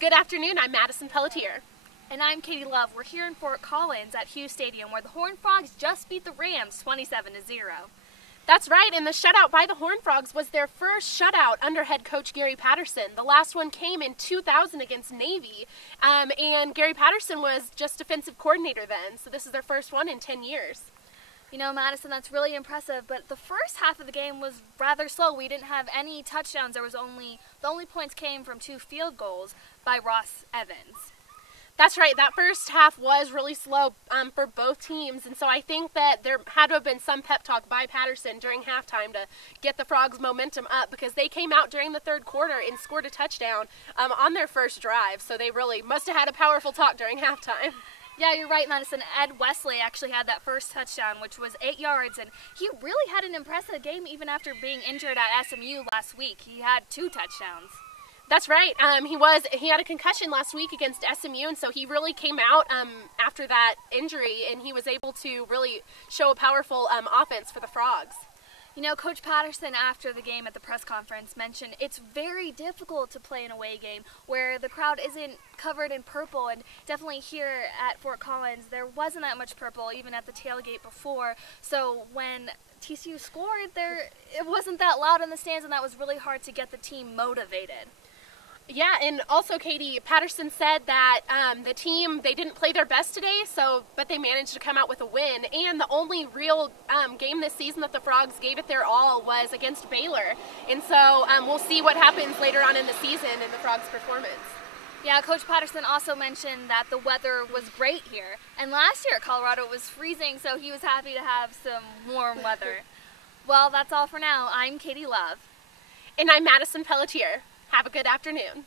Good afternoon, I'm Madison Pelletier. And I'm Katie Love. We're here in Fort Collins at Hughes Stadium where the Horned Frogs just beat the Rams 27-0. That's right, and the shutout by the Horned Frogs was their first shutout under head coach Gary Patterson. The last one came in 2000 against Navy, and Gary Patterson was just defensive coordinator then, so this is their first one in 10 years. You know, Madison, that's really impressive, but the first half of the game was rather slow. We didn't have any touchdowns. The only points came from 2 field goals by Ross Evans. That's right, that first half was really slow for both teams, and so I think that there had to have been some pep talk by Patterson during halftime to get the Frogs' momentum up, because they came out during the third quarter and scored a touchdown on their first drive, so they really must have had a powerful talk during halftime. Yeah, you're right, Madison. Ed Wesley actually had that first touchdown, which was 8 yards, and he really had an impressive game even after being injured at SMU last week. He had 2 touchdowns. That's right. He had a concussion last week against SMU, and so he really came out after that injury, and he was able to really show a powerful offense for the Frogs. You know, Coach Patterson, after the game at the press conference, mentioned it's very difficult to play an away game where the crowd isn't covered in purple, and definitely here at Fort Collins, there wasn't that much purple, even at the tailgate before. So when TCU scored, it wasn't that loud in the stands, and that was really hard to get the team motivated. Yeah, and also, Katie, Patterson said that the team, they didn't play their best today, but they managed to come out with a win. And the only real game this season that the Frogs gave it their all was against Baylor. And so we'll see what happens later on in the season in the Frogs' performance. Yeah, Coach Patterson also mentioned that the weather was great here. And last year at Colorado it was freezing, so he was happy to have some warm weather. Well, that's all for now. I'm Katie Love. And I'm Madison Pelletier. Have a good afternoon.